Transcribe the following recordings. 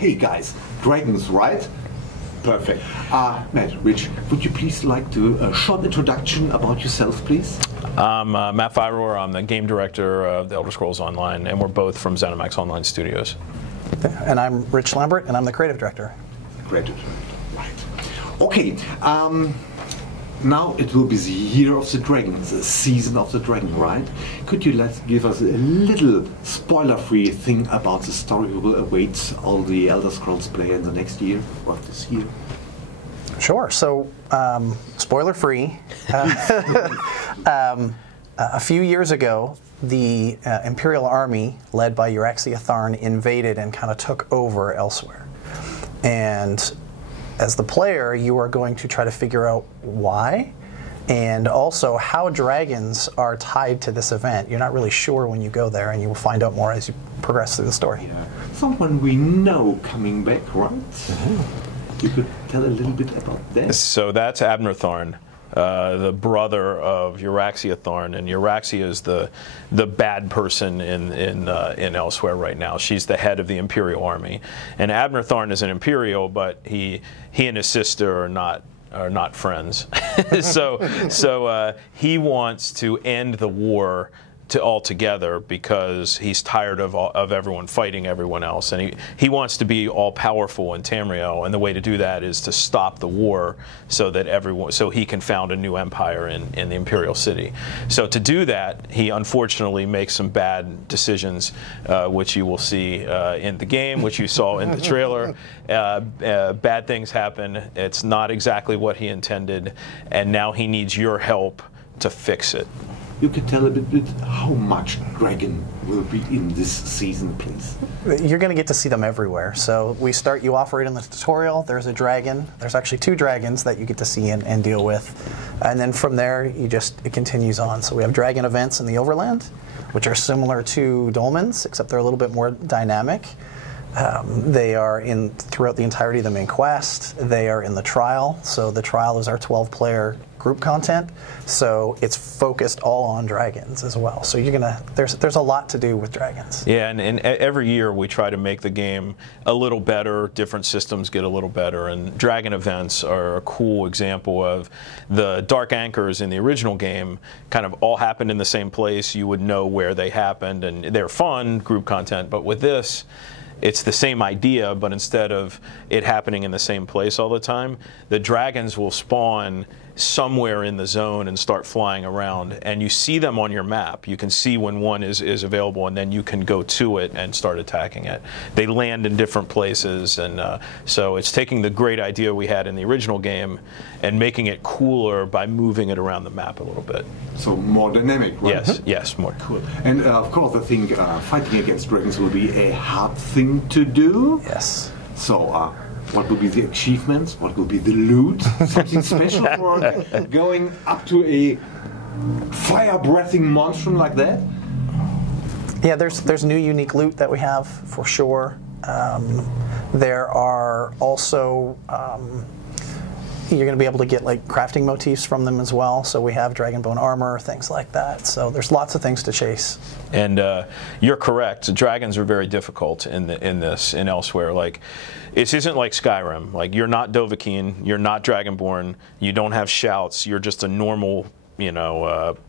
Hey guys, dragons, right? Perfect. Matt, Rich, would you please like to a short introduction about yourself, please? I'm Matt Firor. I'm the game director of the Elder Scrolls Online, and we're both from Zenimax Online Studios. And I'm Rich Lambert, and I'm the creative director. Creative, right. Okay, now it will be the year of the dragon, the season of the dragon, right? Could you give us a little spoiler-free thing about the story that will await all the Elder Scrolls player in the next year or this year? Sure. So, spoiler-free. A few years ago, the Imperial Army, led by Uraxia invaded and kind of took over Elsweyr. And as the player, you are going to try to figure out why, and also how dragons are tied to this event. You're not really sure when you go there, and you will find out more as you progress through the story. Yeah. Someone we know coming back, right? Mm-hmm. You could tell a little bit about that? So that's Abner Tharn, the brother of Uraxia Tharn, and Uraxia is the bad person in Elsweyr right now. She's the head of the Imperial Army, and Abner Tharn is an Imperial, but he and his sister are not friends. so he wants to end the war altogether because he's tired of everyone fighting everyone else, and he wants to be all powerful in Tamriel, and the way to do that is to stop the war so that so he can found a new empire in the Imperial City. So to do that, he unfortunately makes some bad decisions, which you will see in the game, which you saw in the trailer. Bad things happen. It's not exactly what he intended, and now he needs your help to fix it. You can tell a bit how much dragon will be in this season, please. You're going to get to see them everywhere. So you operate in the tutorial, there's a dragon. There's actually 2 dragons that you get to see and deal with. And then from there, it continues on. So we have dragon events in the Overland, which are similar to Dolmen's, except they're a little bit more dynamic. They are throughout the entirety of the main quest. They are in the trial. So the trial is our 12-player group content. So it's focused all on dragons as well. So there's a lot to do with dragons. Yeah, and every year we try to make the game a little better. Different systems get a little better, and dragon events are a cool example of the Dark Anchors in the original game. Kind of all happened in the same place. You would know where they happened, and they're fun group content. But with this, it's the same idea, but instead of it happening in the same place all the time, the dragons will spawn somewhere in the zone and start flying around, and you see them on your map. You can see when one is available, and then you can go to it and start attacking it. They land in different places, and so it's taking the great idea we had in the original game and making it cooler by moving it around the map a little bit. So more dynamic, right? Yes, yes, more. Cool. And of course, I think fighting against dragons will be a hard thing to do. Yes. So what will be the achievements? What will be the loot? Something special for going up to a fire-breathing monstrum like that? Yeah, there's new unique loot that we have for sure. There are also you're going to be able to get like crafting motifs from them as well. So we have dragonbone armor, things like that. So there's lots of things to chase. And you're correct. Dragons are very difficult in Elsweyr. Like, it isn't like Skyrim. Like, you're not Dovahkiin, you're not Dragonborn, you don't have shouts. You're just a normal,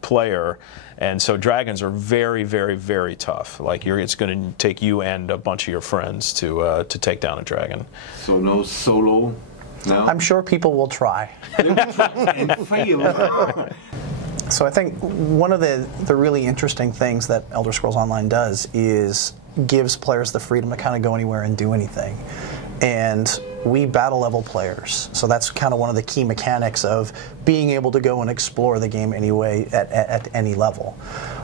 player. And so dragons are very, very, very tough. Like, it's going to take you and a bunch of your friends to take down a dragon. So no solo. No? I'm sure people will try. And fail. So I think one of the really interesting things that Elder Scrolls Online does is gives players the freedom to kind of go anywhere and do anything. And we battle level players. So that's kind of one of the key mechanics of being able to go and explore the game anyway at any level.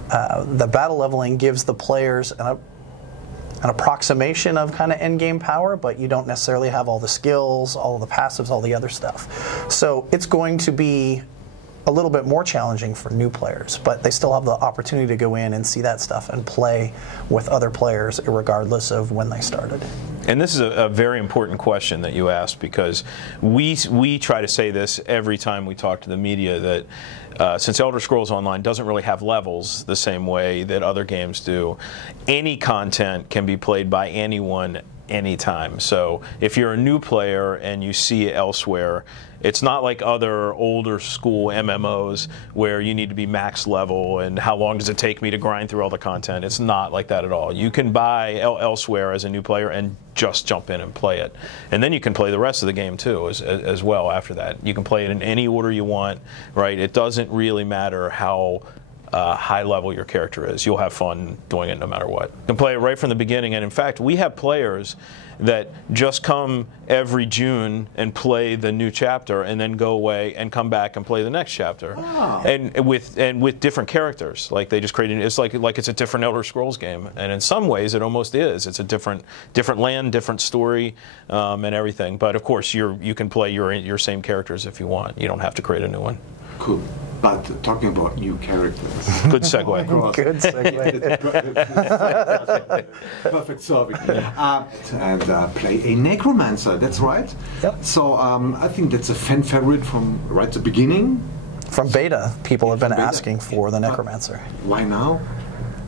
The battle leveling gives the players an approximation of kind of endgame power, but you don't necessarily have all the skills, all of the passives, all the other stuff. So it's going to be a little bit more challenging for new players, but they still have the opportunity to go in and see that stuff and play with other players regardless of when they started. And this is a very important question that you asked, because we try to say this every time we talk to the media, that since Elder Scrolls Online doesn't really have levels the same way that other games do, any content can be played by anyone anytime. So if you're a new player and you see Elsweyr, it's not like other older school MMOs where you need to be max level and how long does it take me to grind through all the content. It's not like that at all. You can buy Elsweyr as a new player and just jump in and play it. And then you can play the rest of the game too as well after that. You can play it in any order you want, right? It doesn't really matter how high level your character is. You'll have fun doing it no matter what. You can play it right from the beginning, and in fact we have players that just come every June and play the new chapter and then go away and come back and play the next chapter. Wow. And with different characters. Like they just created, it's like it's a different Elder Scrolls game, and in some ways it almost is. It's a different land, different story, and everything. But of course you can play your same characters if you want. You don't have to create a new one. Cool. But talking about new characters. Good segue. Good segue. Perfect segue. And play a necromancer, that's right? Yep. So I think that's a fan favorite from right at the beginning. From beta, people have been asking for the necromancer. Why now?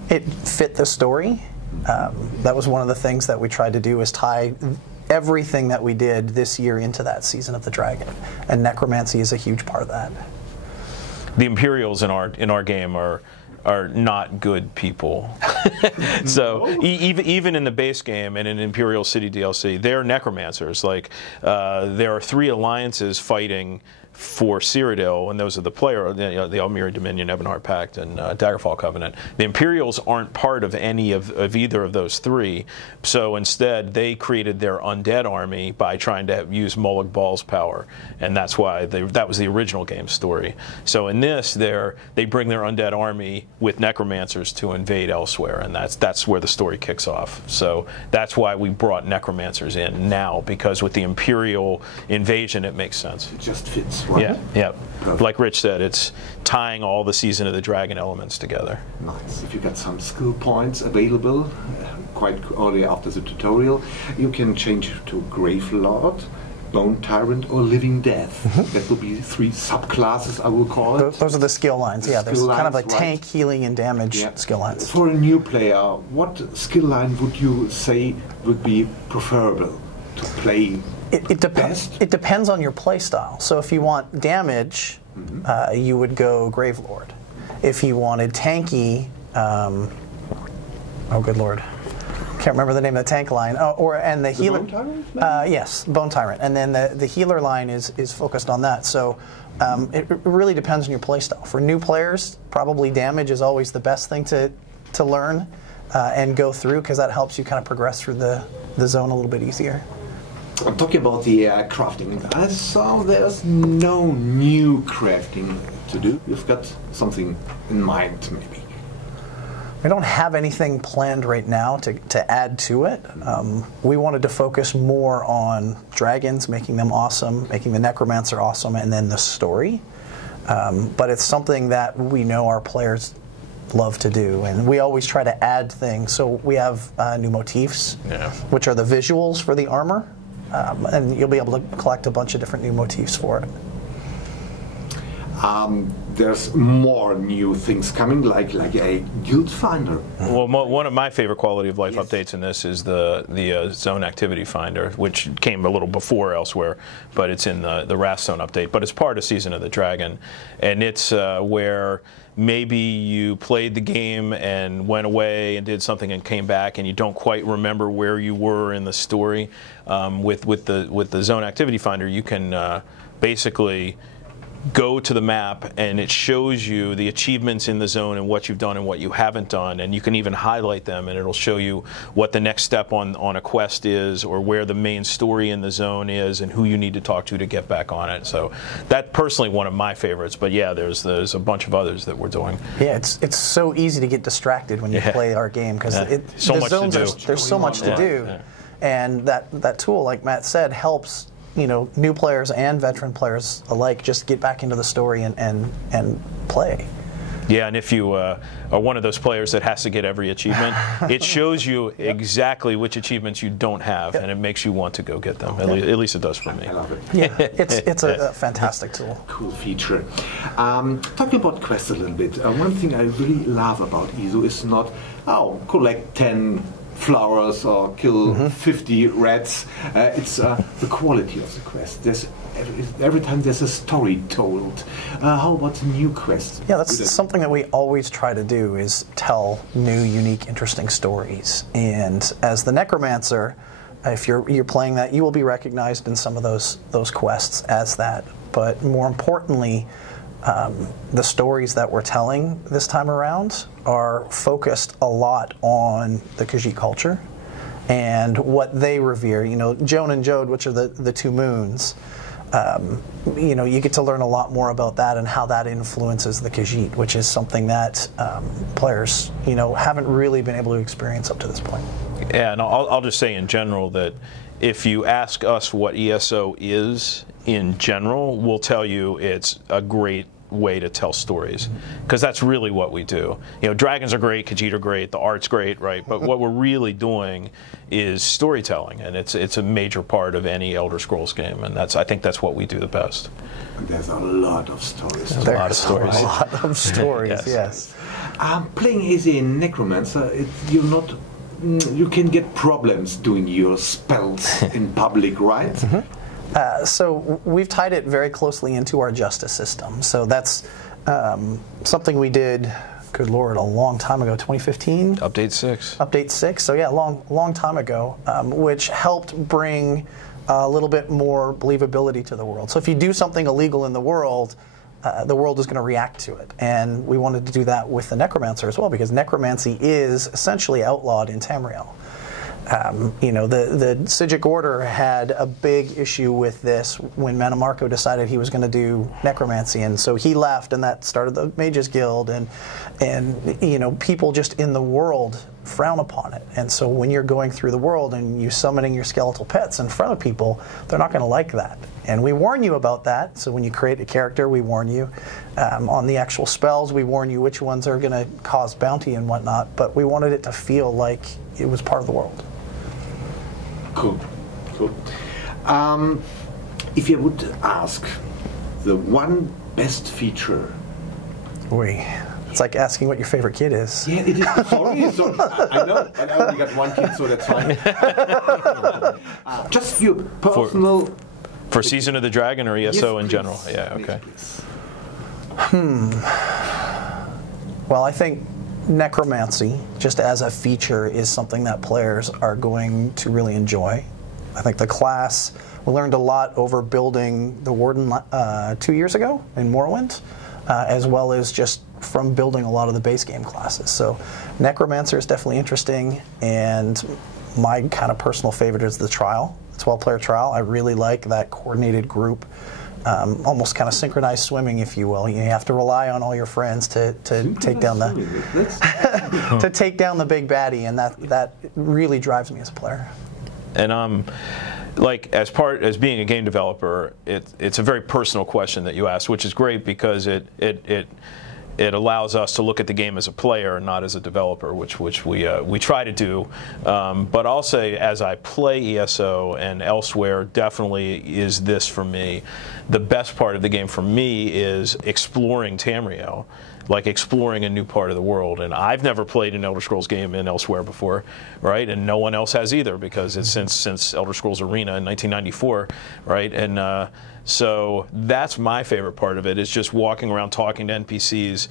It fit the story. That was one of the things that we tried to do, is tie everything that we did this year into that Season of the Dragon. And necromancy is a huge part of that. The Imperials in our game are not good people. So even in the base game and in Imperial City DLC, they're necromancers. Like there are 3 alliances fighting for Cyrodiil, and those are the the Almiri Dominion, Ebonheart Pact, and Daggerfall Covenant. The Imperials aren't part of any of either of those 3, so instead they created their undead army by trying to use Molag Bal's power, and that's why that was the original game story. So in this, they bring their undead army with necromancers to invade Elsweyr, and that's where the story kicks off. So that's why we brought necromancers in now, because with the Imperial invasion, it makes sense. It just fits. Right? Yeah, yeah. Perfect. Like Rich said, it's tying all the Season of the Dragon elements together. Nice. If you got some skill points available quite early after the tutorial, you can change to Grave Lord, Bone Tyrant, or Living Death. That will be 3 subclasses, I will call it. Those are the skill lines. Yeah, there's kind of like tank, healing, and damage skill lines. For a new player, what skill line would you say would be preferable to play? It depends on your play style. So if you want damage, you would go Gravelord. If you wanted tanky, oh good lord, can't remember the name of the tank line. Oh, and the healer. Bone Tyrant? Yes, Bone Tyrant. And then the healer line is focused on that. So it really depends on your play style. For new players, probably damage is always the best thing to learn and go through, because that helps you kind of progress through the zone a little bit easier. I'm talking about the crafting. I saw there's no new crafting to do. You've got something in mind, maybe. We don't have anything planned right now to add to it. We wanted to focus more on dragons, making them awesome, making the necromancer awesome, and then the story. But it's something that we know our players love to do, and we always try to add things. So we have new motifs, which are the visuals for the armor. And you'll be able to collect a bunch of different new motifs for it. There's more new things coming, like a guild finder. Well, one of my favorite quality of life updates in this is the zone activity finder, which came a little before Elsweyr, but it's in the Wrath Zone update. But it's part of Season of the Dragon, and it's where maybe you played the game and went away and did something and came back and you don't quite remember where you were in the story. With the zone activity finder, you can basically go to the map and it shows you the achievements in the zone and what you've done and what you haven't done, and you can even highlight them, and it'll show you what the next step on a quest is, or where the main story in the zone is, and who you need to talk to get back on it. So that's personally one of my favorites, but yeah, there's a bunch of others that we're doing. Yeah, it's so easy to get distracted when you play our game, because there's so much to do. And that tool, like Matt said, helps new players and veteran players alike just get back into the story and play. Yeah, and if you are one of those players that has to get every achievement, it shows you exactly which achievements you don't have, and it makes you want to go get them. At least it does for me. I love it. Yeah, it's a fantastic tool. Cool feature. Talking about quests a little bit, one thing I really love about ESO is not, collect 10 flowers or kill 50 rats. It's the quality of the quest. There's every time there's a story told. How about the new quest? Yeah, that's something that we always try to do, is tell new, unique, interesting stories. And as the Necromancer, if you're playing that, you will be recognized in some of those quests as that. But more importantly, the stories that we're telling this time around are focused a lot on the Khajiit culture and what they revere. You know, Joan and Jode, which are the two moons, you know, you get to learn a lot more about that and how that influences the Khajiit, which is something that players, you know, haven't really been able to experience up to this point. Yeah, and I'll just say in general that if you ask us what ESO is in general, we'll tell you it's a great way to tell stories, because that's really what we do. You know, dragons are great, Khajiit are great, the art's great, right? But what we're really doing is storytelling, and it's a major part of any Elder Scrolls game, and I think that's what we do the best. There's a lot of stories. There's a lot of stories. A lot of stories, yes. Playing as a necromancer, you can get problems doing your spells in public, right? So we've tied it very closely into our justice system. So that's something we did, good Lord, a long time ago, 2015? Update 6. Update 6, so yeah, long time ago, which helped bring a little bit more believability to the world. So if you do something illegal in the world is going to react to it. And we wanted to do that with the Necromancer as well, because necromancy is essentially outlawed in Tamriel. You know, the Psijic Order had a big issue with this when Mannimarco decided he was going to do necromancy, and so he left, and that started the Mages Guild, and you know, people just in the world frown upon it. And so when you're going through the world and you summoning your skeletal pets in front of people, they're not going to like that. And we warn you about that. So when you create a character, we warn you. On the actual spells, we warn you which ones are going to cause bounty and whatnot. But we wanted it to feel like it was part of the world. Cool. If you would ask the one best feature. It's like asking what your favorite kid is. Yeah, it is. Sorry, I know, but I only got one kid, so that's fine. Just your personal. For Season of the Dragon or ESO in general? Yeah, okay. Please. Well, I think necromancy, just as a feature, is something that players are going to really enjoy. I think the class, we learned a lot over building the Warden 2 years ago in Morrowind, as well as just from building a lot of the base game classes. So Necromancer is definitely interesting, and my kind of personal favorite is the Trial, the 12-player Trial. I really like that coordinated group. Almost kind of synchronized swimming, if you will. You have to rely on all your friends to take down the to take down the big baddie, and that really drives me as a player. And like as being a game developer, it's a very personal question that you ask, which is great because it allows us to look at the game as a player and not as a developer, which we try to do. But I'll say, as I play ESO and Elsweyr, definitely is this for me. The best part of the game for me is exploring Tamriel, like exploring a new part of the world. And I've never played an Elder Scrolls game in Elsweyr before, right? And no one else has either, because it's since Elder Scrolls Arena in 1994, right? And so that's my favorite part of it, is just walking around talking to NPCs,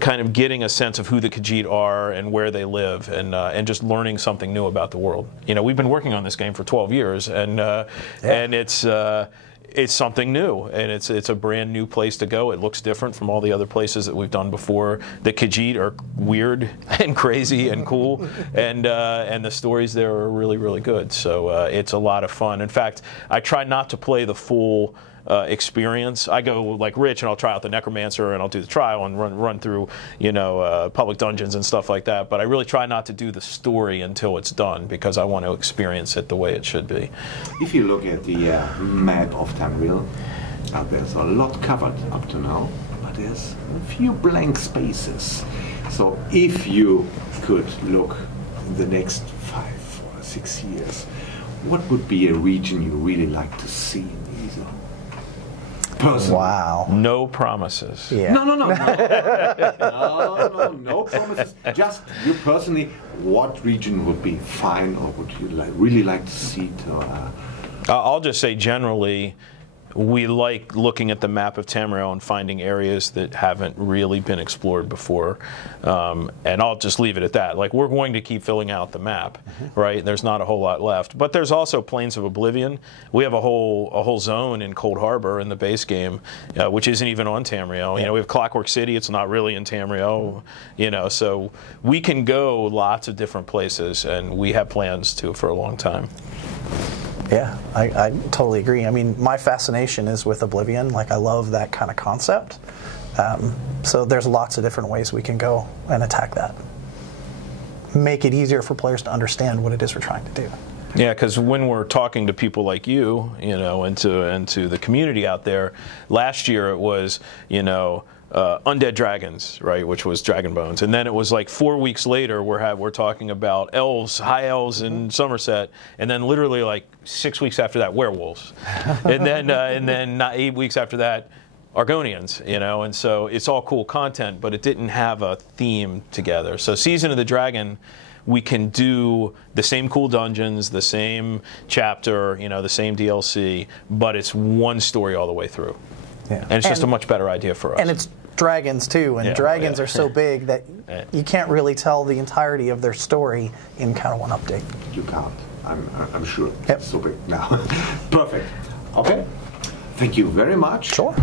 kind of getting a sense of who the Khajiit are and where they live, and just learning something new about the world. You know, we've been working on this game for 12 years, and it's something new, and it's a brand new place to go. It looks different from all the other places that we've done before. The Khajiit are weird and crazy and cool, and the stories there are really, really good. So it's a lot of fun. In fact, I try not to play the full experience. I go like Rich, and I'll try out the Necromancer, and I'll do the Trial and run through, you know, public dungeons and stuff like that. But I really try not to do the story until it's done, because I want to experience it the way it should be. If you look at the map of Tamriel, there's a lot covered up to now, but there's a few blank spaces. So if you could look in the next 5 or 6 years, what would be a region you really like to see in ESO? Personally. Wow. No promises. Yeah. No, no promises. Just you personally, what region would be fine, or would you really like to see? I'll just say generally, we like looking at the map of Tamriel and finding areas that haven't really been explored before. And I'll just leave it at that. Like, we're going to keep filling out the map, right? There's not a whole lot left. But there's also Plains of Oblivion. We have a whole zone in Cold Harbor in the base game, which isn't even on Tamriel. You know, we have Clockwork City. It's not really in Tamriel. You know, so we can go lots of different places, and we have plans to for a long time. Yeah, I totally agree. I mean, my fascination is with Oblivion. Like, I love that kind of concept. So there's lots of different ways we can go and attack that. Make it easier for players to understand what it is we're trying to do. Yeah, because when we're talking to people like you, you know, and to the community out there, last year it was, you know, undead dragons, right, which was Dragon Bones, and then it was like 4 weeks later we're talking about elves, high elves in Somerset, and then literally like 6 weeks after that, werewolves, and then not 8 weeks after that, Argonians, you know, and so it's all cool content, but it didn't have a theme together. So Season of the Dragon, we can do the same cool dungeons, the same chapter, you know, the same DLC, but it's one story all the way through. Yeah. And it's just a much better idea for us. And it's dragons too, and dragons are so big that you can't really tell the entirety of their story in kind of one update. You can't. I'm sure. Yep. It's so big now. Perfect. Okay. Thank you very much. Sure.